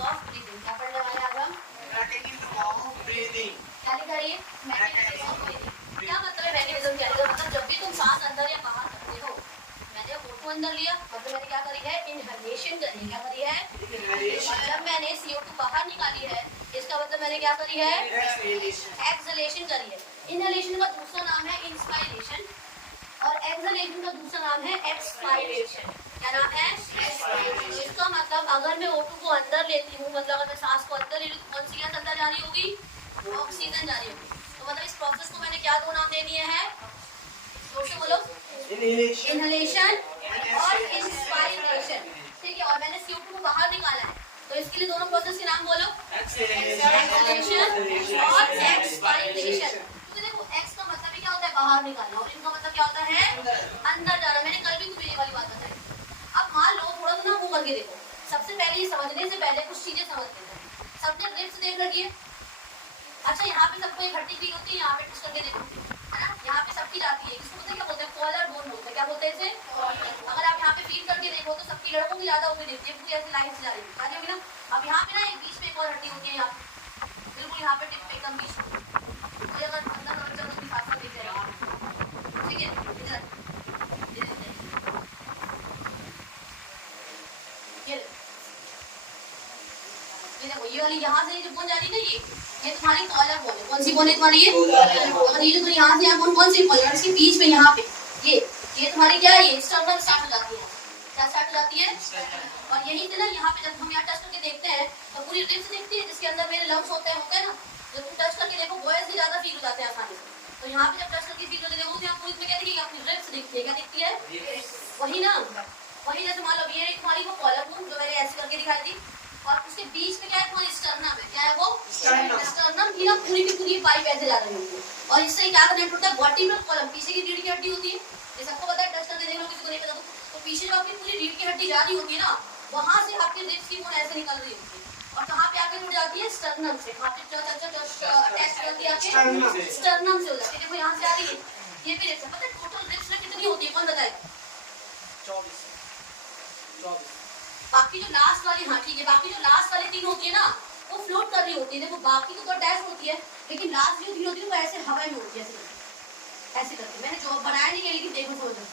Of breathing. क्या पढ़ने वाले आज हम? Mechanism of breathing. क्या लिखा है ये? Mechanism of breathing. क्या मतलब है मैकेनिज्म? क्या लिखा? मतलब जब भी तुम सांस अंदर या बाहर करते हो, मैंने O2 अंदर लिया, मतलब मैंने क्या करी है? इनहेलेशन करी है। क्या करी है? जब मैंने CO2 बाहर निकाली है, इसका मतलब मैंने क्या करी है? एक्सहेलेशन करी है। इनहेलेशन का दूसरा नाम है इंस्पायरेशन और एक्सहेलेशन का दूसरा नाम है एक्सपायरेशन। क्या नाम है? इसका मतलब अगर मैं O2 को अंदर लेती हूँ, मतलब अगर मैं सांस को अंदर ले लूँ, कौन सी गैस अंदर जा रही होगी? ऑक्सीजन जा रही होगी। तो मतलब इस प्रोसेस को मैंने क्या दो नाम दे दिए हैं? बोलो। इनहेलेशन और इंस्पायरेशन। ठीक है, और मैंने CO2 को बाहर निकाला है, तो इसके लिए दोनों प्रोसेस के नाम बोलो। एक्सहेलेशन और एक्सपायरेशन। तो देखो एक्स का मतलब ही क्या होता है? बाहर निकालना, और इनका मतलब क्या होता है? अंदर जाना। मैंने कल भी तुम्हें ये वाली बात बताई। अब मान लो थोड़ा सा ना वो करके देखो। सबसे पहले ये समझने से पहले कुछ चीजें समझते हैं। सबने रिप्स देख रखी है। अच्छा, यहाँ पे सबको एक हड्डी फील होती है, यहाँ पे टच करके देखो, है ना? यहाँ पे सबकी जाती है। इसको पता है क्या बोलते हैं? कॉलर बोन बोलते हैं। क्या बोलते हैं इसे? अगर आप यहाँ पे फील करके देखो तो सबकी लड़कों की ज्यादा ऊपर दिखती है, पूरी ऐसी लाइन से जा रही है, होगी ना? अब यहाँ पे ना एक बीच में एक और हड्डी होती है, यहाँ बिल्कुल यहाँ पे टिप पे एकदम बीच में। तो अगर अंदर और चलो तो साथ साथ दिख जाएगा। ठीक है, इधर ये देखो, ये वाली यहाँ से जो बोन जा रही है ना, ये तुम्हारी कॉलर बोन है। कौन सी बोन है तुम्हारी? ये अगर ये जो यहाँ से यहाँ बोन कौन सी बोन है? इसके बीच में यहाँ पे ये तुम्हारी क्या है? ये स्टर्नम स्टार्ट हो जाती है। क्या स्टार्ट हो जाती है? और यही से ना यहाँ पे जब हम यहाँ टच करके देखते हैं तो पूरी रिब्स दिखती है, जिसके अंदर मेरे लंग्स होते हैं ना। जब तुम टच करके देखो, बॉयज भी ज्यादा फील हो जाते हैं आसानी से। तो यहाँ पे जब टच करके फील करके देखो तो यहाँ पूरी क्या दिखेगी? अपनी रिब्स दिखती है। क्या दिखती है? वही ना, वही जैसे मान लो ये तुम्हारी वो कॉलर बोन जो मैंने ऐसे करके दिखाई थी, और उसके बीच में क्या है? तुम्हारी स्टर्नम है। क्या है वो? स्टर्नम की ना पूरी की पूरी पाइप ऐसे जा रही होगी, और इससे क्या कनेक्ट होता है? वर्टिब्रल कॉलम, पीछे की रीढ़ की हड्डी होती है। ये सबको पता है, टच करके देख लो, किसी को नहीं पता तो पीछे जो आपकी पूरी रीढ़ की हड्डी जा रही होती है ना, वहां से आपके रिब्स की बोन ऐसे निकल रही होती है, और कहाँ पे आके जुड़ जाती है? स्टर्नम से। कहाँ पे अटैच करती है? आपके स्टर्नम से हो जाती है। देखो यहाँ से आ रही है, ये भी रिब्स है। पता है टोटल रिब्स में कितनी होती है? कौन बताएगा? 24। बाकी जो लास्ट वाली, हाँ ठीक है, बाकी जो लास्ट वाली तीन होती है ना, वो फ्लोट कर रही होती है। देखो बाकी तो अटैच होती है, लेकिन लास्ट जो तीन होती है वो ऐसे हवा में होती है, ऐसे करके। मैंने जो बनाया नहीं है, लेकिन देखो समझो,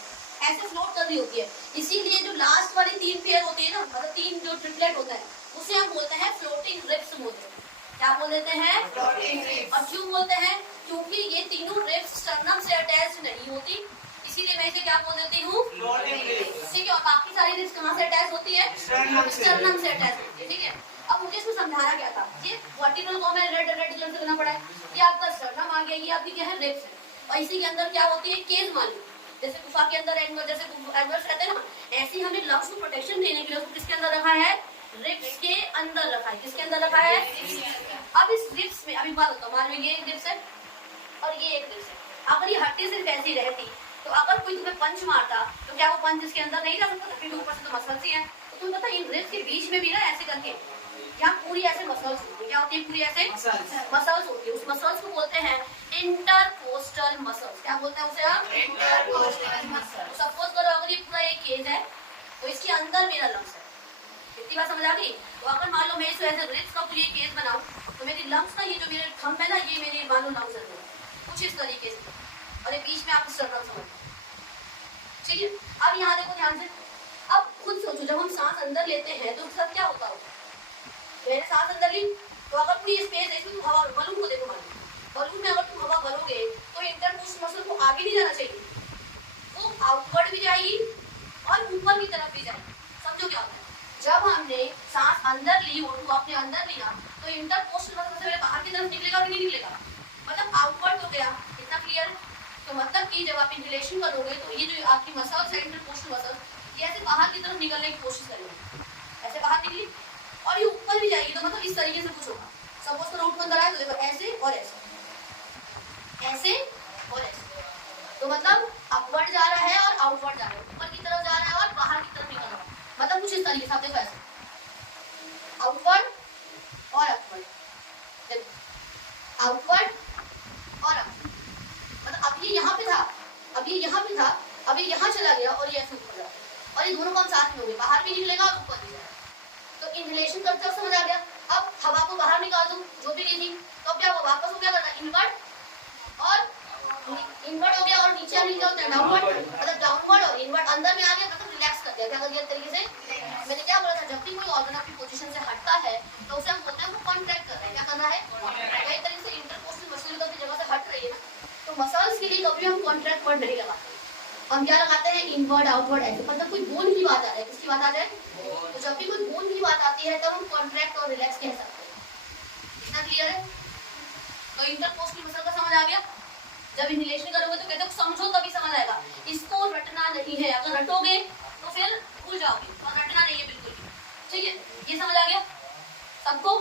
ऐसे फ्लोट कर रही होती है। इसीलिए जो लास्ट वाली तीन पेयर होती है ना, मतलब तीन जो ट्रिपलेट होता है, उसे हम बोलते हैं फ्लोटिंग रिब्स बोलते हैं। क्या बोल देते हैं? Floating ribs. और क्यों बोलते हैं? क्योंकि ये तीनों रिब्स स्टर्नम से अटैच नहीं होती, इसीलिए मैं इसे क्या बोल देती हूँ? ठीक है। और बाकी सारी रिब्स कहाँ से अटैच होती है? स्टर्नम से अटैच होती है। ठीक है। अब मुझे इसको समझाना क्या था? ये वर्टिब्रल को मैं रेड कलर से करना पड़ा है। ये आपका स्टर्नम आ गया, ये आपकी क्या है? रिब्स है। और इसी के अंदर क्या होती है? केज मान लो, जैसे गुफा के अंदर एनिमल, जैसे एनिमल्स रहते हैं ना, ऐसे ही हमने लंग्स को प्रोटेक्शन देने के लिए उसको किसके अंदर रखा है? रिब्स के अंदर रखा है। किसके अंदर रखा है? अब इस रिब्स में अभी बात होता है, मान लो ये एक रिब्स है और ये एक रिब्स है। अगर ये हड्डी सिर्फ ऐसी रहती तो अगर कोई तुम्हें पंच मारता तो क्या वो पंच इसके अंदर नहीं जा सकता? क्योंकि ऊपर से तो मसल्स ही है। तो तुम्हें पता है इन रिब्स के बीच में भी ना ऐसे करके यहाँ पूरी ऐसे मसल्स होती है। क्या होती है? पूरी ऐसे मसल्स होती है। उस मसल्स को बोलते हैं इंटरकोस्टल मसल्स। क्या बोलते हैं उसे हम? Intercostal muscles. सपोज करो अगर ये पूरा एक केज है तो इसके अंदर मेरा लंग्स है। इतनी बात समझ आ गई? तो अगर मान लो मैं इसको ऐसे रिब्स का पूरी केज बनाऊं तो मेरी लंग्स ना, ये जो मेरे थंब है ना, ये मेरे मान लो लंग्स है कुछ इस तरीके से, और ये बीच में आप स्टर्नम समझ। ठीक है। अब यहाँ देखो ध्यान से, अब खुद सोचो, जब हम सांस अंदर लेते हैं तो सब क्या होता होगा? मैंने सांस अंदर ली तो अगर पूरी स्पेस है, इसमें तुम हवा बलून को देखो, बलून में अगर तुम हवा भरोगे तो इंटरकोस्टल मसल को आगे नहीं जाना चाहिए, वो आउटवर्ड भी जाएगी और ऊपर की तरफ भी जाएगी। समझो क्या होता है? जब हमने सांस अंदर ली, O2 अपने अंदर लिया, तो इंटरकोस्टल मसल से मेरे बाहर की तरफ निकलेगा और नहीं निकलेगा? मतलब आउटवर्ड हो गया। इतना क्लियर? तो मतलब कि जब आप इनहेलेशन करोगे तो ये जो आपकी मसल्स है, इंटरकोस्टल मसल्स, ये ऐसे बाहर की तरफ निकलने की कोशिश करेंगे, ऐसे बाहर निकली और ये ऊपर भी जाएगी। तो मतलब इस तरीके से कुछ होगा। सपोज करो O2 अंदर आए तो देखो ऐसे और ऐसे, ऐसे और ऐसे, तो मतलब अपवर्ड जा रहा है और आउटवर्ड जा रहा है, ऊपर की तरफ जा रहा है और बाहर की तरफ निकल रहा है। मतलब कुछ इस तरीके से आप देखो, ऐसे आउटवर्ड और अपवर्ड, देखो आउटवर्ड और अपवर्ड। मतलब अब ये यहाँ पे था, अब ये यहाँ पे था, अब ये यहाँ चला गया और ये ऐसे ऊपर जा रहा है, और ये दोनों को हम साथ में हो गए, बाहर भी निकलेगा और ऊपर भी जाएगा। तो इनहेलेशन करते हो, समझ आ गया। अब हवा को बाहर निकाल दो जो भी ली थी, तो अब क्या हुआ, वापस को क्या करना, इनवर्ट और इनवर्ट हो गया, और नीचे आने क्या होता है, डाउनवर्ड, मतलब डाउनवर्ड और इनवर्ट अंदर में आ गया, मतलब रिलैक्स कर दिया। क्या कर दिया तरीके से, मैंने क्या बोला था, जब भी कोई ऑर्गन अपनी पोजीशन से हटता है तो उसे हम बोलते हैं वो कॉन्ट्रैक्ट कर रहे हैं। क्या करना है, कई तरीके से इंटरकोस्टल मसल अपनी जगह से हट रही है ना, तो मसल्स के लिए कभी हम कॉन्ट्रैक्ट वर्ड नहीं लगाते, हम क्या लगाते हैं, इनवर्ड आउटवर्ड ऐसे। मतलब कोई बोन की बात आ जाए, किसकी बात आ जाए, तो जब भी कोई बोन की बात आती है तब हम कॉन्ट्रैक्ट और रिलैक्स कह सकते हैं। इतना क्लियर है, तो इंटरकोस्टल मसल का समझ आ गया। जब इनहेलेशन करोगे तो कहते हो समझो तभी समझ आएगा, इसको रटना नहीं है, अगर रटोगे तो फिर भूल जाओगे, और रटना नहीं है बिल्कुल भी, ठीक है, ये समझ आ गया सबको।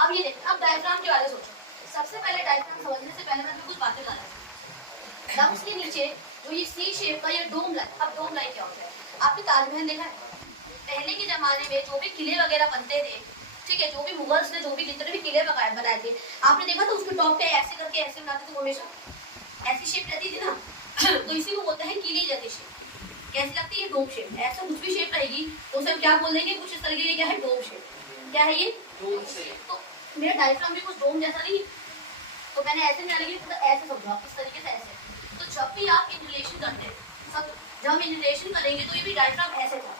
अब ये देखो, अब डायफ्राम के बारे में सोचो। सबसे पहले डायफ्राम समझने से पहले मैं कुछ बातें बता रहा हूँ। लंग्स के नीचे जो ये सी शेप का ये डोम लाइन, अब डोम लाइन क्या होता है, आपने ताजमहल देखा है, पहले के जमाने में जो भी किले वगैरह बनते थे, ठीक है, जो भी मुगल्स ने जो भी जितने भी किले बनाए थे, आपने देखा था उसके टॉप पे ऐसे करके ऐसे बनाते थे, हमेशा ऐसी शेप रहती थी ना तो इसी को बोलते हैं किले जैसी शेप। कैसी लगती है, डोम शेप। ऐसा कुछ भी शेप रहेगी तो उसे हम क्या बोल देंगे, कुछ इस तरीके की, क्या है, डोम शेप। क्या है ये, डोम शेप। तो मेरा डायफ्राम भी कुछ डोम जैसा नहीं, तो मैंने ऐसे नहीं लगी, तो ऐसे समझो इस तरीके से ऐसे। तो जब भी आप इनहेलेशन करते हैं, सब जब हम इनहेलेशन करेंगे तो ये भी डायफ्राम ऐसे था,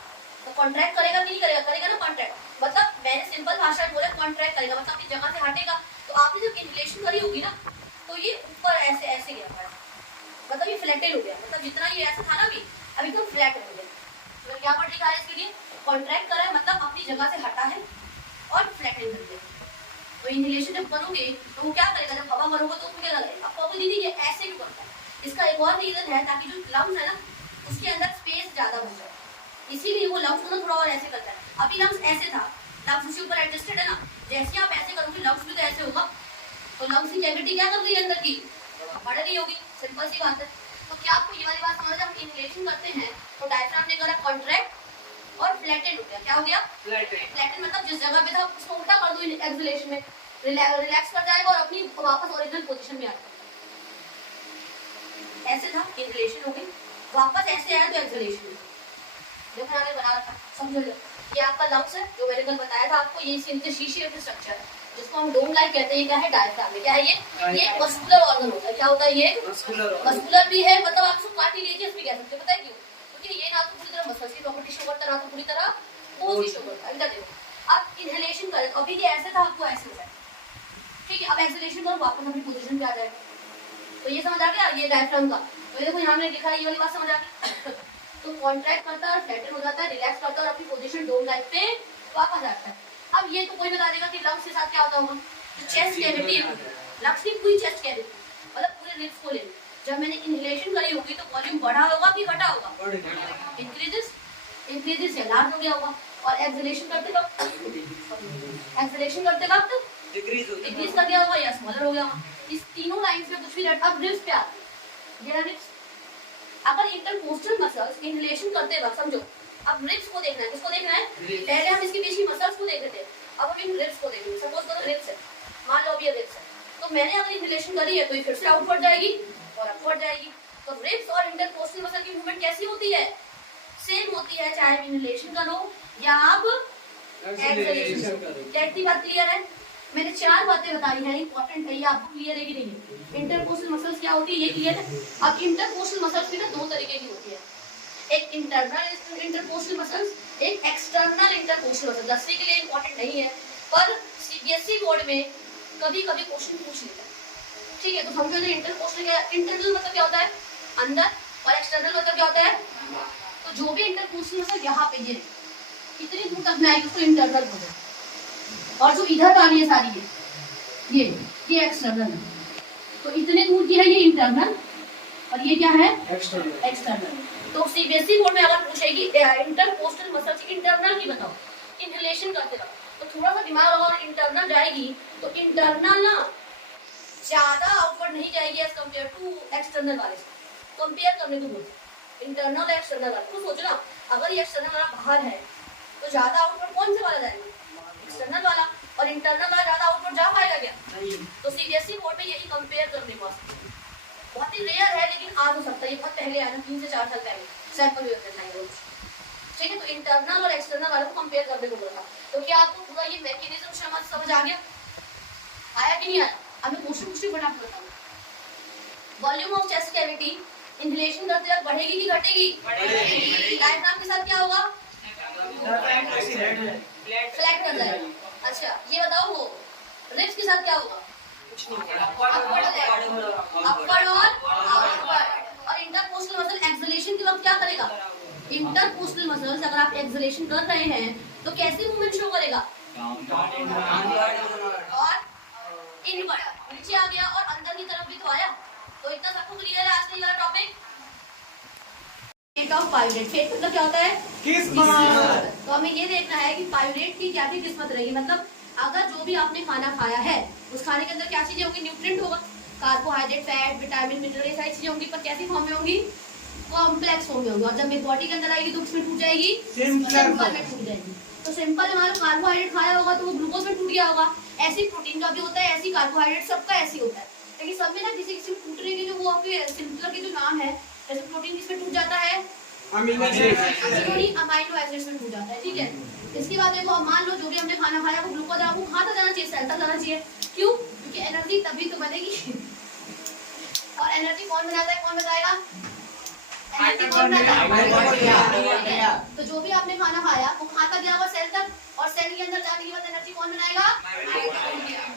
तो कॉन्ट्रैक्ट करेगा कि नहीं करेगा, करेगा ना कॉन्ट्रैक्ट, मतलब मैंने सिंपल भाषा में बोला कॉन्ट्रैक्ट करेगा, मतलब अपनी जगह से हटेगा। तो आपने जब इनहेलेशन करी होगी ना, तो ये ऊपर ऐसे ऐसे गया था, मतलब ये फ्लैटेड हो गया, मतलब जितना ये ऐसा था ना अभी तो फ्लैट हो गया। तो क्या पढ़ लिखा है इसके लिए, कॉन्ट्रैक्ट करा है, मतलब अपनी जगह से हटा है और फ्लैटेड कर दिया। तो इनहेलेशन जब करोगे तो वो क्या करेगा, जब हवा भरोगे तो क्या लगेगा, आपको दीदी ये ऐसे क्यों करता है, इसका एक और रीजन है, ताकि जो लंग्स है ना उसके अंदर स्पेस ज्यादा बन जाए, इसीलिए वो लंग्स को थोड़ा और ऐसे करता है। अभी लंग्स ऐसे था, लंग्स उसके ऊपर एडजस्टेड है ना, जैसे आप ऐसे करोगे लंग्स भी तो ऐसे होगा, तो लंग्स की कैविटी क्या कर रही है अंदर की, बढ़ रही होगी, सिंपल सी बात है। तो क्या आपको ये वाली बात समझ, जब इनहेलेशन करते हैं तो डायफ्राम ने करा कॉन्ट्रैक्ट और फ्लैटेड हो गया। क्या हो गया, फ्लैटेड, मतलब जिस जगह पे था उसको उल्टा कर दो एक्सहेलेशन में, रिलैक्स कर जाएगा और अपनी वापस ओरिजिनल पोजीशन में आ जाएगा। ऐसे था, इनहेलेशन हो गई, वापस ऐसे आया तो एक्सहेलेशन। देखो मैंने बना रखा, समझ लो, ये आपका लंग्स है जो मैंने कल बताया था आपको, ये इनके शीशे का स्ट्रक्चर है जिसको हम डोम लाइक कहते हैं। क्या है, डायफ्राम। क्या है ये मस्कुलर ऑर्गन होता है। क्या होता है ये, मस्कुलर भी है, मतलब आप इसको कार्टिलेजियस भी कह सकते हैं। पता है क्यों, क्योंकि ये ना तो पूरी तरह मसल्स की प्रॉपर्टी शो करता, ना तो पूरी तरह बोन्स की शो करता है। इधर देखो, अब इनहेलेशन करें, अभी ये ऐसे था, आपको ऐसे हो जाए, ठीक है, अब एक्सहेलेशन करो वापस अपनी पोजीशन पे आ जाएगा। तो ये समझ आ गया, ये डायफ्राम का। तो ये देखो यहाँ मैंने लिखा है, ये वाली बात समझ आ गई। तो कॉन्ट्रैक्ट करता है, फ्लैटेड हो जाता है, रिलैक्स करता है और अपनी पोजीशन डोम लाइक पे वापस आता है। अब ये तो कोई बता देगा कि लंग्स के साथ क्या होता होगा, जो चेस्ट कैविटी है, लंग्स की पूरी चेस्ट कैविटी, मतलब पूरे रिब्स को ले, जब मैंने इनहेलेशन करी होगी तो वॉल्यूम बढ़ा होगा कि घटा होगा, इंक्रीजेस या लार्ज हो गया होगा, और एक्सहेलेशन करते वक्त डिक्रीज कर गया होगा या स्मॉलर हो गया होगा। इस तीनों लाइंस में कुछ भी अब रिब्स पे आते हैं, ये रिब्स। अगर इंटरकोस्टल मसल्स इनहेलेशन करते वक्त, समझो अब रिब्स को देखना है, किसको देखना है, पहले हम इसके बीच की मसल्स को देख रहे थे, अब हम इन रिब्स को देखेंगे। सपोज करो रिब्स है, मान लो अब ये रिब्स है, तो मैंने अगर इनहेलेशन करी है तो ये फिर से आउटवर्ड जाएगी और अपवर्ड जाएगी। तो रिब्स और इंटरकोस्टल मसल की मूवमेंट कैसी होती है, सेम होती है, चाहे इनहेलेशन करो या आप एक्सहेलेशन करो। क्या इतनी बात क्लियर है, मैंने 4 बातें बताई हैं, इंपॉर्टेंट है, ये आपको क्लियर है कि नहीं। इंटरकोस्टल मसल्स क्या होती है, ये क्लियर है। अब इंटरकोस्टल मसल्स भी ना 2 तरीके की होती है, एक इंटरनल इंटरकोस्टल मसल्स, एक एक्सटर्नल इंटरकोस्टल मसल्स। दसवीं के लिए इंपॉर्टेंट नहीं है, पर सीबीएसई बोर्ड में कभी कभी क्वेश्चन पूछ लेता है, ठीक है। तो समझो इंटरकोस्टल क्या, इंटरनल मतलब क्या होता है अंदर, और एक्सटर्नल मतलब क्या होता है। तो जो भी इंटरकोस्टल मसल यहाँ पे ये कितनी दूर तक में आएगी उसको इंटरनल बोलते हैं, और जो इधर वाली है सारी ये एक्सटर्नल है। तो इतने दूर की है ये इंटरनल, और ये क्या है, एक्सटर्नल। तो सीबीएसई बोर्ड में अगर पूछेगी इंटरकोस्टल मसल्स इंटरनल ही बताओ, इनहेलेशन करते रहो, तो थोड़ा सा दिमाग लगाओ, इंटरनल जाएगी तो इंटरनल ना ज्यादा आउटवर्ड नहीं जाएगी एज कम्पेयर टू एक्सटर्नल वाले से, कंपेयर करने को बोलते इंटरनल एक्सटर्नल वाला। तो सोचना अगर ये एक्सटर्नल वाला बाहर है तो ज्यादा आउटवर्ड कौन से वाला जाएगा, एक्सटर्नल वाला, और इंटरनल वाला ज्यादा आउटवर्ड जा पाएगा क्या, नहीं। तो सीबीएसई बोर्ड में यही कंपेयर करने को बहुत ही रेयर है, लेकिन आ तो सकता है, बहुत पहले आया 3 से 4 साल पहले सैंपल भी होते थे, ठीक है। तो इंटरनल और एक्सटर्नल वाले को कंपेयर करने को बोला था। तो क्या आपको पूरा ये मैकेनिज्म समझ आ गया? आया कि नहीं आया? अब मैं क्वेश्चन फटाफट बताऊँ। Volume of chest cavity inhalation करते वक्त बढ़ेगी कि घटेगी? डायफ्राम के साथ क्या होगा? फ्लैट कर जाएगा। अच्छा ये बताओ, वो रिब्स के साथ क्या होगा? अपवर्ड और आउटवर्ड। और इंटरकोस्टल मसल एक्सलेशन के वक्त क्या करेगा? इंटरकोस्टल मसल्स अगर आप एक्सलेशन कर रहे हैं तो कैसे मूवमेंट शो करेगा? और इनवर्ड। नीचे आ गया और अंदर की तरफ भी तो आया। तो इतना सबको क्लियर है आज का ये वाला topic? Fate of pyruvate. Fate मतलब क्या होता है? किस्मत। तो हमें ये देखना है कि पाइरेट की क्या क्या किस्मत रहेगी। मतलब अगर जो भी आपने खाना खाया है उस खाने के अंदर क्या चीजें होंगी? न्यूट्रिएंट होगा, कार्बोहाइड्रेट, फैट, विटामिन, मिनरल, ये सारी चीजें होंगी, पर कैसी फॉर्म में होंगी? कॉम्प्लेक्स फॉर्म में होगी। और जब मेरी बॉडी के अंदर आएगी तो उसमें टूट जाएगी, सिंपल में टूट जाएगी। तो सिंपल हमारा कार्बोहाइड्रेट खाया होगा तो वो ग्लूकोज में टूट गया होगा। ऐसी प्रोटीन का भी होता है, ऐसी कार्बोहाइड्रेट सबका ऐसी होता है। लेकिन सब में ना किसी किसी टूटने के जो वो आपके सिंपल के जो नाम है, जैसे प्रोटीन किसमें टूट जाता है? अमीनो एसिड्स में टूट जाता है। ठीक है, इसके बाद देखो, मान लो जो भी हमने खाना खाया वो ग्लूकोज आपको खाता जाना चाहिए, सेल तक जाना चाहिए। क्यों? क्योंकि एनर्जी तभी तो बनेगी। और एनर्जी कौन बनाता है, कौन बताएगा? एनर्जी कौन बनाता है? तो जो भी आपने खाना खाया वो खाता गया होगा सेल तक, और सेल के अंदर जाने के बाद एनर्जी कौन बनाएगा?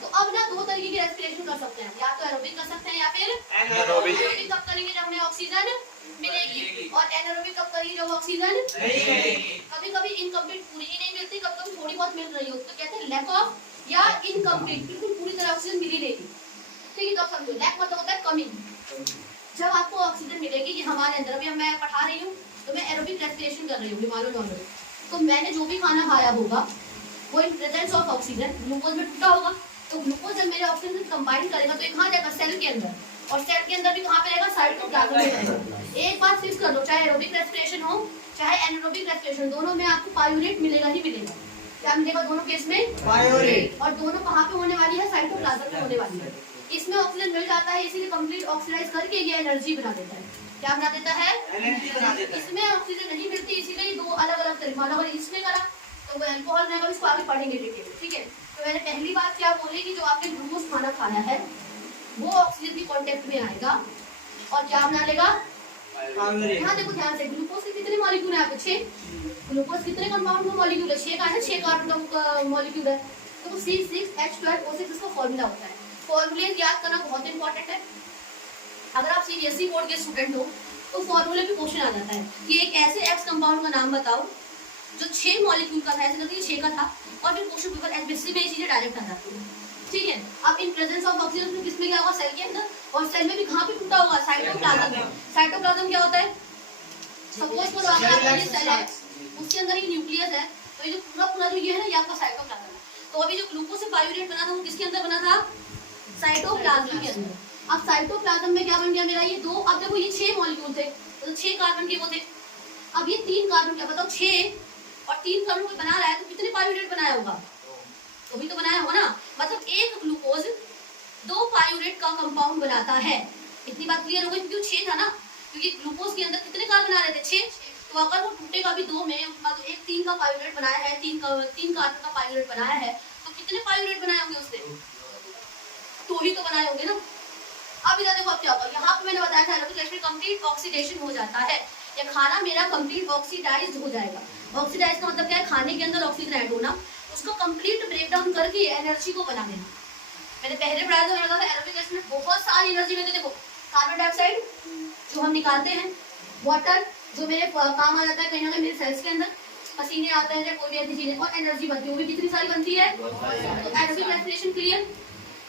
तो अब ना दो तरीके की रेस्पिरेशन कर सकते हैं, या तो एरोबिक कर सकते हैं या फिर एनारोबिक। कब करेंगे? जब हमें ऑक्सीजन मिलेगी। और एनारोबिक कब करेंगे? जब ऑक्सीजन कभी कभी इनकम्प्लीट पूरी ही नहीं मिलती, कभी कभी थोड़ी बहुत मिल रही हो, तो कहते हैं लैक ऑफ या इनकम्प्लीट, बिल्कुल पूरी तरह ऑक्सीजन मिली नहीं। ठीक है, तो समझो लैक मतलब होता है कमी। जब आपको ऑक्सीजन मिलेगी, ये हमारे अंदर, अभी मैं पढ़ा रही हूँ तो मैं एरोबिक रेस्पिरेशन कर रही हूँ, मान लो नॉर्मल, तो मैंने जो भी खाना खाया होगा वो in presence of oxygen glucose में टूटा होगा। तो ग्लूकोज जब मेरे ऑक्सीजन से कंबाइन करेगा तो ये कहाँ जाएगा? सेल के अंदर। और सेल के अंदर भी कहाँ पे रहेगा? साइटोप्लाज्म में रहेगा। एक बात फिक्स कर लो, चाहे एरोबिक रेस्पिरेशन हो चाहे एनारोबिक रेस्पिरेशन, दोनों में आपको पायोरेट मिलेगा ही मिलेगा। क्या मिलेगा दोनों केस में? पायोरेट। और दोनों कहाँ पे होने वाली है? साइटोप्लाज्म में होने वाली है। इसमें ऑक्सीजन मिल जाता है, इसीलिए कंप्लीट ऑक्सीडाइज करके ये एनर्जी बना देता है। क्या बना देता है? एनर्जी बना देता है। इसमें ऑक्सीजन नहीं मिलती, इसीलिए दो अलग अलग तरीके। मान लो अगर इसमें करा तो वो अल्कोहल रहेगा, इसको आगे पढ़ेंगे डिटेल। ठीक है, तो मैंने पहली बात क्या बोली कि जो आपने ग्लूकोज खाना खाया है वो ऑक्सीजन की कांटेक्ट में आएगा और क्या बना लेगा? यहाँ देखो ध्यान से, ग्लूकोज के कितने मॉलिक्यूल है? आपको 6। ग्लूकोज कितने कंपाउंड का मॉलिक्यूल है? 6 का है, 6 कार्बन का मॉलिक्यूल है। तो C6H12O6 इसका फॉर्मूला होता है। फॉर्मूले याद करना बहुत इंपॉर्टेंट है। अगर आप सीबीएसई बोर्ड के स्टूडेंट हो तो फॉर्मूले पे क्वेश्चन आ जाता है कि एक ऐसे एक्स कंपाउंड का नाम बताओ जो 6 मॉलिक्यूल का था, ऐसे करके 6 का था, और फिर क्वेश्चन पेपर एचबीसी में ये चीजें डायरेक्ट आ जाती है। ठीक है, अब इन प्रेजेंस ऑफ ऑक्सीजन किसमें क्या होगा? सेल के अंदर। और सेल में भी कहाँ पे टूटा होगा? साइटोप्लाज्म में। साइटोप्लाज्म क्या होता है? सपोज करो अगर आपका ये सेल है, उसके अंदर एक न्यूक्लियस है, तो ये जो पूरा जो ये है ना, ये आपका साइटोप्लाज्म है। तो अभी जो ग्लूकोज से पायोरेट बना था वो किसके अंदर बना था? साइटोप्लाज्म के अंदर। अब साइटोप्लाज्म में क्या बन गया मेरा? ये 2। अब देखो ये 6 मॉलिक्यूल थे, तो 6 कार्बन के वो थे। अब ये 3 कार्बन, क्या बताओ? 6 और 3 कार्बन कोई बना रहा है तो कितने पायोरेट बनाया होगा? तो भी तो बनाया होगा ना। मतलब एक ग्लूकोज 2 पायोरेट का कंपाउंड बनाता है। इतनी बात क्लियर हो गई? क्योंकि 6 था ना, क्योंकि ग्लूकोज के अंदर कितने कार्बन आ रहे थे? 6। तो अगर वो टूटेगा भी 2 में, तो एक 3 का पायोरेट बनाया है, 3 कार्बन का पायोरेट बनाया है, तो कितने पायोरेट बनाए होंगे उसने? 2 ही तो बनाए होंगे ना। अब इधर देखो, अब क्या होगा? यहाँ पे मैंने बताया था एरोबिक रेस्पिरेशन कंप्लीट ऑक्सीडेशन हो जाता है, या खाना मेरा कंप्लीट ऑक्सीडाइज्ड हो जाएगा। ऑक्सीडाइज का मतलब क्या है? खाने के अंदर ऑक्सीजन ऐड होना, उसको कंप्लीट ब्रेकडाउन करके एनर्जी को बना देना। मैंने पहले पढ़ाया था, मैंने कहा था एरोबिक रेस्पिरेशन बहुत सारी एनर्जी में। देखो कार्बन डाइऑक्साइड जो हम निकालते हैं, वाटर जो मेरे काम आ जाता है कहीं ना कहीं मेरे सेल्स के अंदर, पसीने आते हैं, कोई भी ऐसी चीजें, और एनर्जी बनती है, वो भी कितनी सारी बनती है। तो एरोबिक रेस्पिरेशन क्लियर।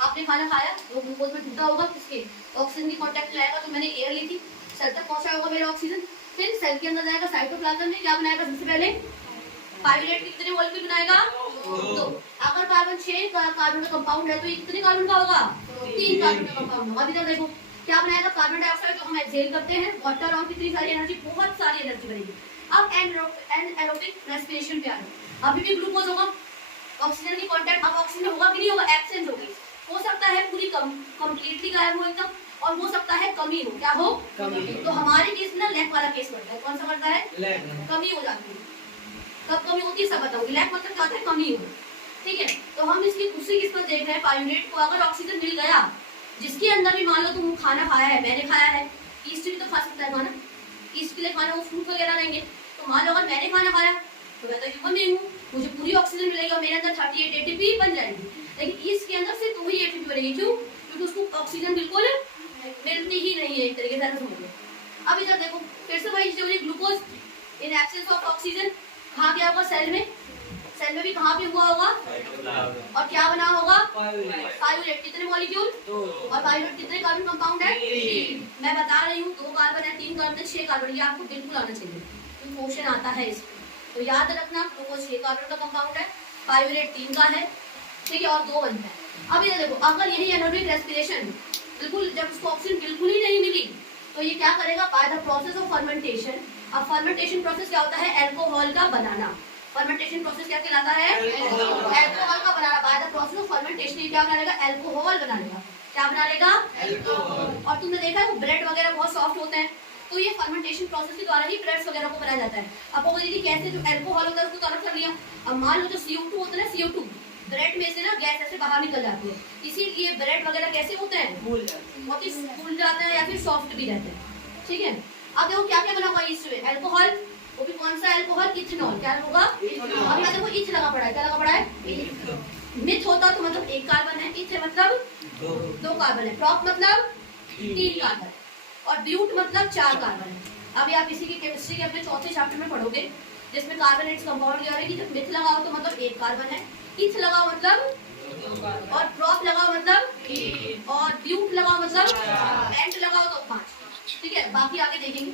आपने खाना खाया, वो ग्लूकोज में टूटा होगा, किसके? ऑक्सीजन की कांटेक्ट में आएगा, तो मैंने एयर ली थी, सेल तक पहुंचा होगा मेरा ऑक्सीजन, फिर सेल के अंदर जाएगा, साइटोप्लाज्म में क्या बनाएगा? सबसे पहले पायोरेट कितने मॉलिक्यूल बनाएगा? 2। अगर कार्बन 6 कार्बन का कंपाउंड है तो ये कितने कार्बन का होगा? 3 कार्बन का कंपाउंड होगा। अभी तक देखो क्या बनाएगा? कार्बन डाइऑक्साइड जो हम एक्सहेल करते हैं, वाटर, और कितनी सारी एनर्जी, बहुत सारी एनर्जी बनेगी। अब एनारोबिक रेस्पिरेशन पे आ रहे, अभी भी ग्लूकोज होगा, ऑक्सीजन की कांटेक्ट, अब ऑक्सीजन होगा कि नहीं होगा? एब्सेंट होगी। हो सकता है पूरी कंप्लीटली गायब हो एकदम, और हो सकता है कमी हो। क्या हो? कमी। तो हमारे केस में ना लैक वाला केस बढ़ता है। कौन सा बढ़ता है? लैक। कमी हो जाती है। कब कमी होती है सब बताऊंगी। लैक मतलब क्या होता है, कमी हो, ठीक है। तो हम इसकी दूसरी किस्मत देख रहे हैं, पाइरूवेट को अगर ऑक्सीजन मिल गया, जिसके अंदर भी मान लो तुम खाना खाया है, मैंने खाया है, ईस्ट भी तो खा सकता है खाना, ईस्ट के लिए खाना वो फ्रूट वगैरह रहेंगे, तो मान लो अगर मैंने खाना खाया तो मैं तो ह्यूमन बीइंग हूँ, मुझे पूरी ऑक्सीजन मिलेगी और मेरे अंदर 38 एटीपी बन जाएगी। लेकिन ईस्ट के अंदर सिर्फ 2 ही एटीपी बनेगी, क्यों? क्योंकि उसको ऑक्सीजन बिल्कुल मिलती ही नहीं है, एक तरीके से समझ लो। अब इधर देखो फिर से वही story, glucose in absence of oxygen कहाँ गया होगा, सेल में, सेल में भी कहाँ पे हुआ होगा और क्या बना होगा, पाइरूवेट। कितने मॉलिक्यूल, और पाइरूवेट कितने कार्बन कंपाउंड है, 3। मैं बता रही हूँ 2 कार्बन है, 3 कार्बन है, 6 कार्बन, ये आपको बिल्कुल आना चाहिए, तो क्वेश्चन आता है इसमें। तो याद रखना, ग्लूकोज 6 कार्बन का कंपाउंड है, पाइरूवेट 3 का है, ठीक है, और 2 बनता है। अब ये देखो अगर यही एनारोबिक रेस्पिरेशन बिल्कुल, जब उसको ऑक्सीजन बिल्कुल ही नहीं मिली, तो ये क्या करेगा, bye the process of fermentation. अब फर्मेंटेशन प्रोसेस क्या होता है, अल्कोहल का बनाना। फर्मेंटेशन प्रोसेस क्या कहलाता है, अल्कोहल का बनाना। By the process of fermentation ये क्या बना लेगा, अल्कोहल बना लेगा। क्या बना लेगा, अल्कोहल। और तुमने देखा है वो ब्रेड वगैरह बहुत सॉफ्ट होते हैं, तो ये फर्मेंटेशन प्रोसेस के द्वारा ही ब्रेड्स वगैरह को बनाया जाता है। अब वो दीदी कैसे, जो अल्कोहल होता है उसको कन्वर्ट कर लिया। अब मान लो जो CO2 होता है ना, CO2 ब्रेड में से ना गैस ऐसे बाहर निकल जाती है, इसीलिए ब्रेड वगैरह कैसे होते हैं, बहुत ही फूल जाते हैं या फिर सॉफ्ट भी रहते हैं, ठीक है। अब देखो क्या क्या बना हुआ ईस्ट में, अल्कोहल, वो भी कौन सा अल्कोहल, इथेनॉल। क्या होगा, अब यहाँ देखो इथ लगा पड़ा है, क्या लगा पड़ा है, मिथ होता तो मतलब 1 कार्बन है, इथ मतलब 2 कार्बन है, प्रॉप मतलब 3 कार्बन, और ब्यूट मतलब 4 कार्बन है। अभी आप इसी की केमिस्ट्री के अपने चौथे चैप्टर में पढ़ोगे, जिसमें कार्बोनेट्स कंपाउंड क्या है कि जब मिथ लगाओ तो मतलब 1 कार्बन है, इथ लगाओ मतलब, और प्रॉप लगाओ मतलब, और ब्यूट लगाओ मतलब, एंड लगाओ तो 5, ठीक है। बाकी आगे देखेंगे।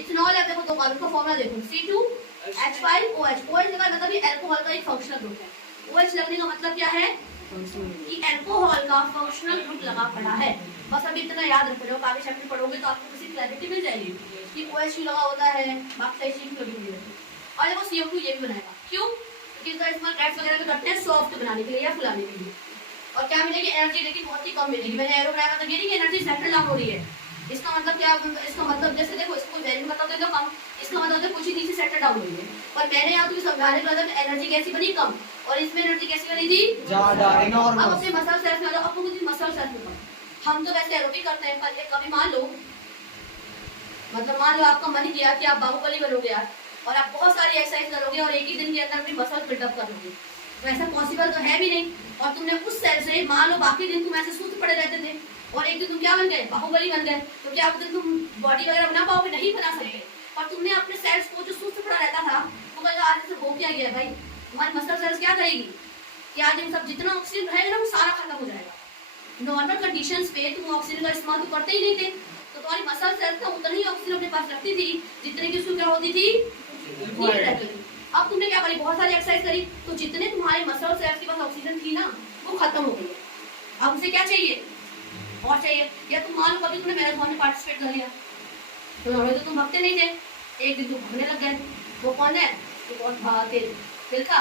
इथेनॉल है, देखो 2 कार्बन का फॉर्मूला देखो, C2H5OH। OH लगा मतलब ये अल्कोहल का एक फंक्शनल ग्रुप है। OH लगने का मतलब क्या है कि अल्कोहल का फंक्शनल ग्रुप लगा पड़ा है। बस अभी इतना याद रख लो, आगे चैप्टर पढ़ोगे तो आपको किसी क्लैरिटी मिल जाएगी कि OH लगा होता है, बाकी चीज कभी नहीं रहती। और देखो CO2 ये भी बनाएगा, क्यों? क्योंकि इसका इस्तेमाल गैस वगैरह में करते हैं सॉफ्ट बनाने के लिए या फुलाने के लिए। और क्या मिलेगी, एनर्जी, लेकिन बहुत ही कम मिलेगी। मैंने एरो बनाया मतलब ये नहीं कि एनर्जी सेटल डाउन हो रही है, इसका मतलब क्या, इसका मतलब जैसे देखो इसको वैल्यू बता दे तो कम, इसका मतलब है कुछ ही नीचे सेटल डाउन हुई है। पर मैंने यहाँ तुम्हें समझाने का मतलब एनर्जी कैसी बनी, कम, और इसमें एनर्जी कैसी बनी थी, ज्यादा। अब अपने मसल सेल्स में आपको कुछ मसल सेल्स में, हम तो वैसे एरोबिक करते हैं, पर कभी मान लो, मतलब मान लो आपका मन किया कि आप बाहुबली बनोगे यार, और आप बहुत सारी एक्सरसाइज करोगे और एक ही दिन के अंदर अपनी मसल बिल्डअप कर लोगे, तो ऐसा पॉसिबल तो है भी नहीं। और तुमने उस सेल से मान लो बाकी दिन तुम ऐसे सुस्त पड़े रहते थे और एक दिन तुम क्या बन गए, बाहुबली बन गए, तो क्या उस दिन तुम बॉडी वगैरह बना पाओगे, नहीं बना सकते। और तुमने अपने सेल्स को जो सुस्त पड़ा रहता था वो कहेगा आज से हो क्या गया भाई, तुम्हारी मसल सेल्स क्या कहेगी कि आज हम सब जितना ऑक्सीजन रहेगा ना वो सारा खत्म हो जाएगा। नॉर्मल कंडीशंस पे तुम ऑक्सीजन का इस्तेमाल तो करते ही नहीं थे, तो तुम्हारी मसल सेल्स ना उतना ही ऑक्सीजन अपने पास रखती थी जितने की उसको क्या होती थी, नीड रहती थी। अब तुमने क्या करी, बहुत सारी एक्सरसाइज करी, तो जितने तुम्हारे मसल सेल्स के पास ऑक्सीजन थी ना वो खत्म हो गई। अब उसे क्या चाहिए, और चाहिए। या तुम मान लो कभी तुमने मैराथन में पार्टिसिपेट कर लिया, तो नॉर्मली तो तुम भागते नहीं थे, एक दिन तुम भागने लग गए, वो कौन है, तो बहुत भागते मिल्खा,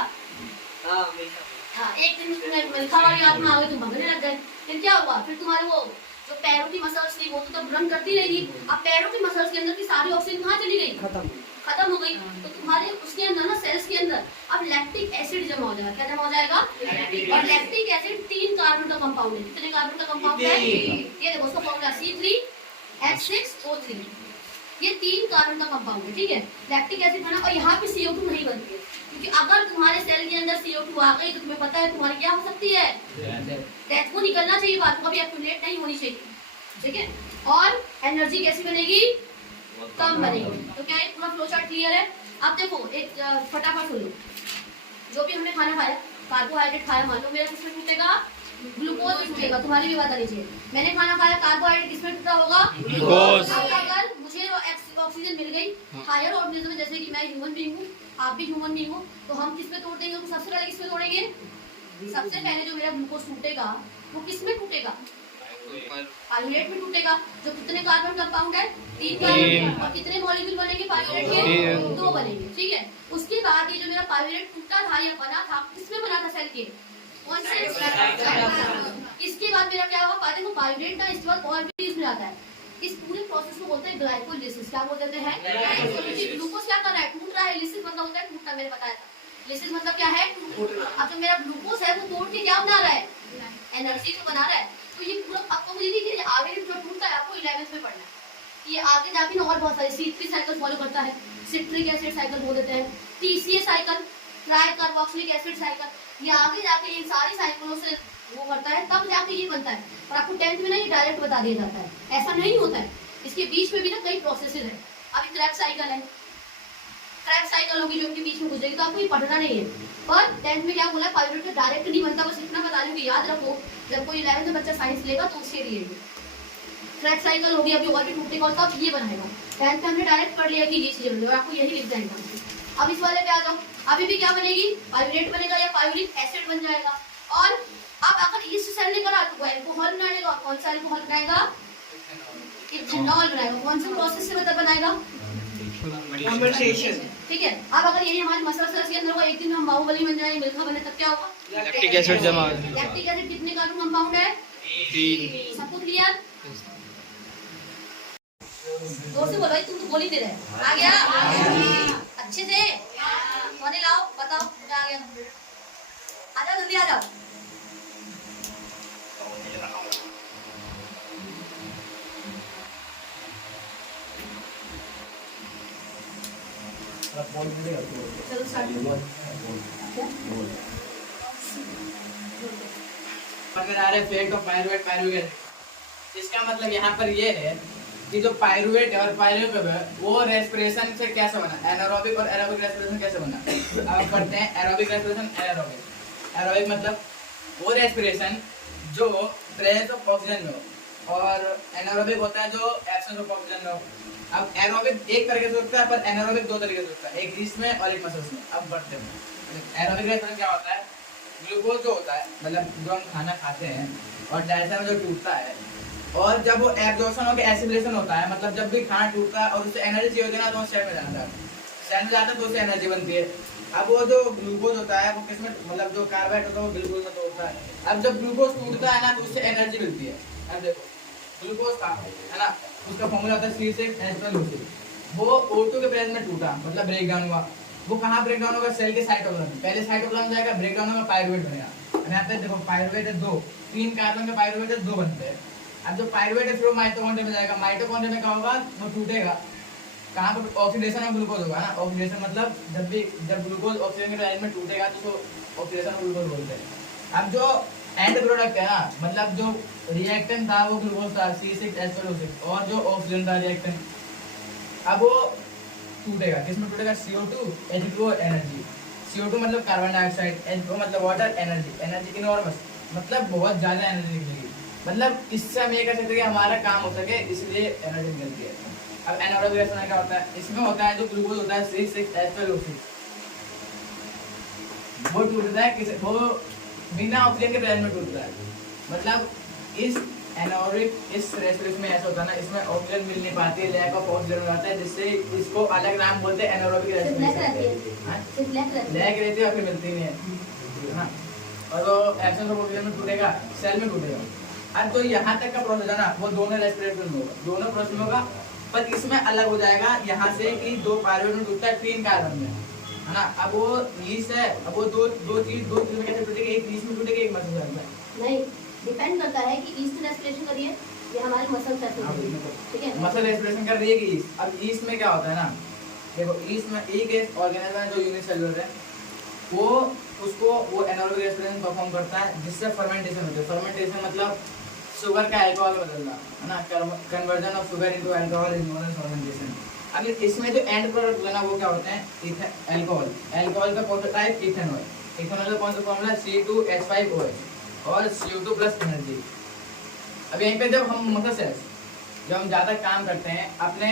हाँ एक दिन तुम्हें मिल्खा वाली आत्मा आ गई, तुम भागने लग गए, फिर क्या हुआ, फिर तुम्हारे वो जो पैरों की मसल्स थी वो तो तब रन करती रहेगी। अब पैरों की मसल्स के अंदर की सारी ऑक्सीजन कहाँ चली गई, खत्म हो गई। तो तुम्हारे उसके अंदर ना सेल्स के अंदर अब लैक्टिक एसिड जमा हो जाएगा, क्या जमा हो जाएगा, और लैक्टिक एसिड 3 कार्बन का कंपाउंड है। कितने कार्बन का कंपाउंड है, ये देखो उसका फॉर्मूला C3H6O3, ये 3 कार्बन का कंपाउंड है, ठीक है। लैक्टिक एसिड बना और यहाँ पे CO2 नहीं बनती है, क्योंकि अगर तुम्हारे सेल के अंदर CO2 आ गई तो तुम्हें पता है तुम्हारी क्या हो सकती है, डेथ को निकलना चाहिए, बात को कभी एक्यूमुलेट नहीं होनी चाहिए, ठीक है। और एनर्जी कैसी बनेगी, कम बनेगी। तो क्या एक पूरा फ्लो चार्ट क्लियर है। अब देखो एक फटाफट सुन लो, जो भी हमने खाना खाया, कार्बोहाइड्रेट खाया, मान लो मेरा किसमें टूटेगा, ग्लूकोज में टूटेगा। तुम्हारी भी बात आनी चाहिए, मैंने खाना खाया, कार्बोहाइड्रेट किसमें टूटा होगा, ग्लूकोज। अगर मुझे ऑक्सीजन मिल गई हायर ऑर्गेनिज्म में, जैसे कि मैं ह्यूमन बीइंग हूँ, आप भी ह्यूमन बीइंग हो, तो हम किसमें तोड़ देंगे, तो सबसे पहले किसमें तोड़ेंगे, सबसे पहले जो मेरा ग्लूकोज टूटेगा वो किसमें टूटेगा, पाइरूवेट में टूटेगा, जो कितने कार्बन कंपाउंड है, 3 कार्बन, और कितने मॉलिक्यूल बनेंगे पाइरूवेट के, 2 बनेंगे, ठीक है। उसके बाद ये जो मेरा पाइरूवेट टूटा था या बना था, किसमें बना था, सेल के कौन से, इसके बाद मेरा क्या होगा, देखो पाइरूवेट ना इसके बाद और भी इसमें आता है, इस पूरे प्रोसेस को बोलते हैं ग्लाइकोलिसिस। क्या बोल देते हैं? ग्लाइकोलिसिस। ग्लूकोज क्या कर रहा है? टूट रहा है। लिसिस मतलब होता है टूटना, मैंने बताया था। लिसिस मतलब क्या है? टूटना। अब जो मेरा ग्लूकोज है वो तोड़ के क्या बना रहा है? एनर्जी को बना रहा है। तो ये पूरा आपको मुझे देखिए आगे जो टूटता है आपको 11th में पढ़ना है। ये आगे जाके ना और बहुत सारे C3 साइकिल फॉलो करता है, सिट्रिक एसिड साइकिल बोल देते हैं, TCA cycle, try carboxylic acid cycle. ये आगे जाके इन सारी साइकिलों से वो करता है, तब जाके ये बनता है। और आपको 10th में ना ये डायरेक्ट बता दिया जाता है, ऐसा नहीं होता है। इसके बीच में भी ना कई प्रोसेसेस है। अभी क्रैब साइकिल है, क्रैब साइकिल होगी जो इनके बीच में गुजरेगी, तो आपको ये पढ़ना नहीं है। पर 10th में क्या बोला, पाइरूवेट में डायरेक्ट नहीं बनता। बस इतना बता दूं कि याद रखो, जब कोई 11th में बच्चा साइंस लेगा तो उसके लिए क्रैब साइकिल होगी। अभी और भी टूटेगा तो अब ये बनाएगा। 10th में हमने डायरेक्ट पढ़ लिया कि ये चीजें बनेगी और आपको यही लिख जाएगा। अब इस वाले पे आ जाओ, अभी भी क्या बनेगी? पाइरूवेट बनेगा या पाइरूविक एसिड बन जाएगा। और अब अगर ईस्ट सेल लेकर आ तो वो अल्कोहल बनाएगा। कौन सा अल्कोहल बनाएगा? इथेनॉल बनाएगा। कौन से प्रोसेस से मतलब बनाएगा? Fermentation. ठीक है। अब अगर यही हमारे मसला सेल्स के अंदर होगा, एक दिन हम बाहुबली बन जाएंगे, मिल्खा बने, तब क्या होगा? लैक्टिक एसिड जमा। लैक्टिक एसिड कितने कार्बन कंपाउंड है? 3। सबको क्लियर? जोर से बोलो भाई, तुम तो बोल ही दे रहे। आ गया? अच्छे से पानी लाओ, बताओ क्या आ गया। आ जाओ जल्दी आ जाओ। चलो स्टार्ट। अगर आ रहे fate of pyruvate pyruvate acid, इसका मतलब यहाँ पर ये है कि जो पाइरुवेट है और पाइरुवेट है वो रेस्पिरेशन से कैसे बना, एनारोबिक और एरोबिक रेस्पिरेशन कैसे बना। अब हम पढ़ते हैं एरोबिक रेस्पिरेशन, एरोबिक। एरोबिक मतलब वो रेस्पिरेशन जो प्रेजेंस ऑफ ऑक्सीजन में हो, और एनारोबिक होता है जो एब्सेंस ऑफ ऑक्सीजन में हो। अब एरोबिक एक तरीके से होता है, पर एनारोबिक दो तरीके से होता है, एक ईस्ट में और एक मसल्स में। अब बढ़ते हैं एरोबिक रेस्पिरेशन क्या होता है। ग्लूकोज जो होता है, मतलब जो हम खाना खाते हैं और डाइजेशन में जो टूटता है, और जब वो एब्जॉर्प्शन होकर एसिमिलेशन होता है, मतलब जब भी खाना टूटता है और उससे एनर्जी चाहिए होती है ना, तो वो सेल में जाता है। सेल में जाता है तो उससे एनर्जी बनती है। अब वो जो ग्लूकोज होता है वो किसमें, मतलब जो कार्बोहाइड्रेट होता है वो ग्लूकोज में तोड़ता है। अब जब ग्लूकोज टूटता है ना तो उससे एनर्जी मिलती है। अब देखो ग्लूकोज का है ना, उसका फॉर्मूला होता है C6H12O6। वो O2 के प्रेजेंस में टूटा, मतलब ब्रेक डाउन हुआ। वो कहाँ ब्रेक डाउन होगा? सेल के साइटोप्लाज्म में। पहले साइटोप्लाज्म जाएगा, ब्रेक डाउन होगा, पाइरुवेट बनेगा। और यहाँ पे देखो पाइरुवेट है 2, 3 कार्बन के पाइरुवेट है 2 बनते हैं। अब जो पाइरुवेट है फिर वो माइटोकॉन्ड्रिया में जाएगा। माइटोकॉन्ड्रिया में क्या होगा? वो टूटेगा। कहाँ पर? ऑक्सीडेशन ऑफ ग्लूकोज होगा ना। ऑक्सीडेशन मतलब जब ग्लूकोज ऑक्सीजन के लाइन में टूटेगा तो उसको ऑक्सीडेशन ऑफ ग्लूकोज बोलते हैं। अब जो एंड प्रोडक्ट है ना, मतलब जो रिएक्टेंट था वो ग्लूकोज था C6H12O6, और जो ऑक्सीजन था रिएक्टेंट, अब वो टूटेगा। किसमें टूटेगा? CO2 H2O energy. CO2 मतलब कार्बन डाइऑक्साइड, H2O मतलब वाटर, एनर्जी। एनर्जी इनॉर्मस मतलब बहुत ज्यादा एनर्जी निकलेगी। मतलब इससे हम ये कह सकते हैं कि हमारा काम हो सके, इसलिए एनर्जी निकलती है। अब एनारोबिक रेस्पिरेशन क्या होता है? इसमें होता है जो ग्लूकोज होता है C6H12O6, वो टूटता है किस, वो बिना ऑक्सीजन के प्रेजेंस में टूटता है। मतलब इस एनारोबिक इस रेस्पिरेशन में ऐसा होता है ना, इसमें ऑक्सीजन मिल नहीं पाती है, लैक ऑफ ऑक्सीजन हो जाता है, जिससे इसको अलग नाम बोलते हैं एनारोबिक रेस्पिरेशन। लैक रहती है और फिर मिलती नहीं है ना। और वो एब्सेंस ऑफ ऑक्सीजन में टूटेगा, सेल में टूटेगा। अब जो यहाँ तक का प्रोसेस है ना, वो दोनों रेस्पिरेशन में होगा, दोनों प्रोसेस में होगा। पर इसमें अलग हो जाएगा यहाँ से कि 2 पाइरुवेट में टूटता है 3 कार्बन में, है ना। अब वो ईस्ट है, अब वो दो चीज में कैसे टूटेगी? एक ईस्ट में टूटेगी, एक मसल में। नहीं, डिपेंड करता है कि ईस्ट रेस्पिरेशन करिए या हमारे मसल रेस्पिरेशन, ठीक है। मसल रेस्पिरेशन कर रही है कि ईस्ट। अब ईस्ट में क्या होता है ना, देखो ईस्ट में एक ऑर्गेनिज्म है जो यूनिसेलुलर है, वो उसको वो एनारोबिक रेस्पिरेशन परफॉर्म करता है, जिससे फर्मेंटेशन होता है। फर्मेंटेशन मतलब शुगर का अल्कोहल बदलना, है ना। Conversion of sugar into alcohol is known as fermentation. अब इसमें जो एंड प्रोडक्ट बना वो क्या होते हैं? अल्कोहल। अल्कोहल का कौन सा टाइप? इथेनॉल। इथेनॉल का कौन सा फॉर्मूला? C2H5OH और CO2 प्लस एनर्जी। अब यहीं पे जब हम मसल सेल्स जब हम ज़्यादा काम करते हैं, अपने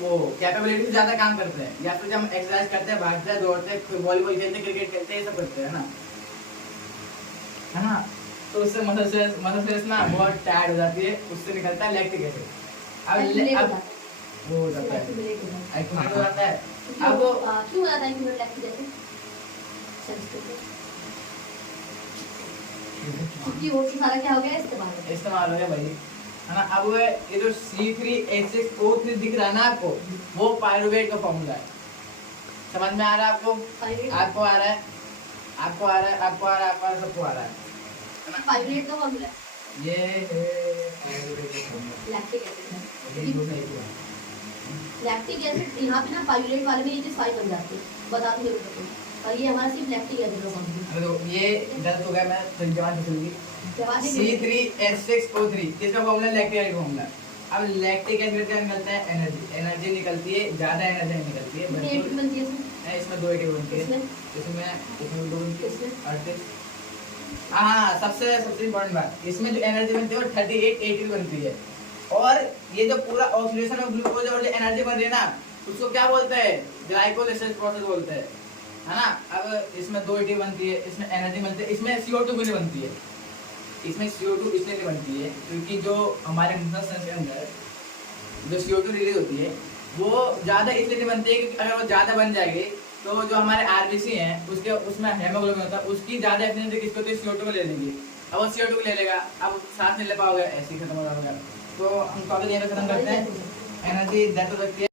वो कैपेबिलिटी से ज़्यादा काम करते हैं, या फिर जब हम एक्सरसाइज करते हैं, भागते हैं, दौड़ते हैं, वॉलीबॉल खेलते हैं, क्रिकेट खेलते हैं, ये सब करते हैं, है ना। तो उससे मसल सेल्स ना बहुत टायर्ड हो जाती है, उससे निकलता है लैक्टिक एसिड। अब वो हो जाता है, एक्यूमुलेट हो जाता है। अब क्यों हो जाता है एक्यूमुलेट लैक्टिक एसिड? क्योंकि वो सारा क्या हो गया? इस्तेमाल हो गया भाई। है ना। अब ये जो C3H6O3 दिख रहा है ना आपको, वो पायरुवेट का फॉर्मूला है। समझ में आ रहा है आपको? पायरुवेट आपको आ रहा है, आपको आ रहा है, आपको आ रहा है, आपको आ रहा है, सबको आ रहा है। पायरुवेट का फॉर्मूला है ये है पायरुवेट का फॉर्मूला। Lactic acid. ये दो सही हुआ। लैक्टिक एसिड यहाँ पे ना पायरुवेट वाले में ये चीज 5 बन जाती है, बताती जरूर सकूँ। और ये हमारा सिर्फ लैक्टिक एसिड का फॉर्मूला है। अरे तो ये गलत हो गया, मैं तो जवाब फिसलगी। जवाब ही C3H6O3 इसका फॉर्मूला लैक्टिक एसिड फॉर्मूला। अब लैक्टिक एसिड क्या निकलता है? एनर्जी। एनर्जी निकलती है, ज्यादा एनर्जी निकलती है, कितनी ATP बनती है इसमें? इसमें 2 ATP बनती है। इसमें? इसमें 2 बनती है। इसमें? 38। हाँ, सबसे इम्पोर्टेंट बात, इसमें जो एनर्जी बनती है वो 38 ATP बनती है। और ये जो पूरा ऑक्सीडेशन ऑफ ग्लूकोज और जो एनर्जी बन रही है ना, उसको क्या बोलते हैं? ग्लाइकोलाइसिस प्रोसेस बोलते हैं, है ना। अब इसमें 2 ATP बनती है, इसमें एनर्जी बनती है, इसमें CO2 भी नहीं बनती है। इसमें CO2 इसलिए नहीं बनती है क्योंकि जो हमारे मसल्स के अंदर जो CO2 रिलीज होती है वो ज़्यादा इसलिए नहीं बनती है क्योंकि अगर वो ज़्यादा बन जाएगी तो जो हमारे RBC हैं उसके उसमें हेमोग्लोबिन होता है, उसकी ज़्यादा एफिशिएंसी किसको होती है? CO2 को ले लेंगी। अब वो CO2 को ले लेगा, अब सांस नहीं ले पाओगे, ऐसे ही खत्म हो जाएगा। तो हम टॉपिक यहीं पे खत्म करते हैं। एनर्जी दैट हो सकती है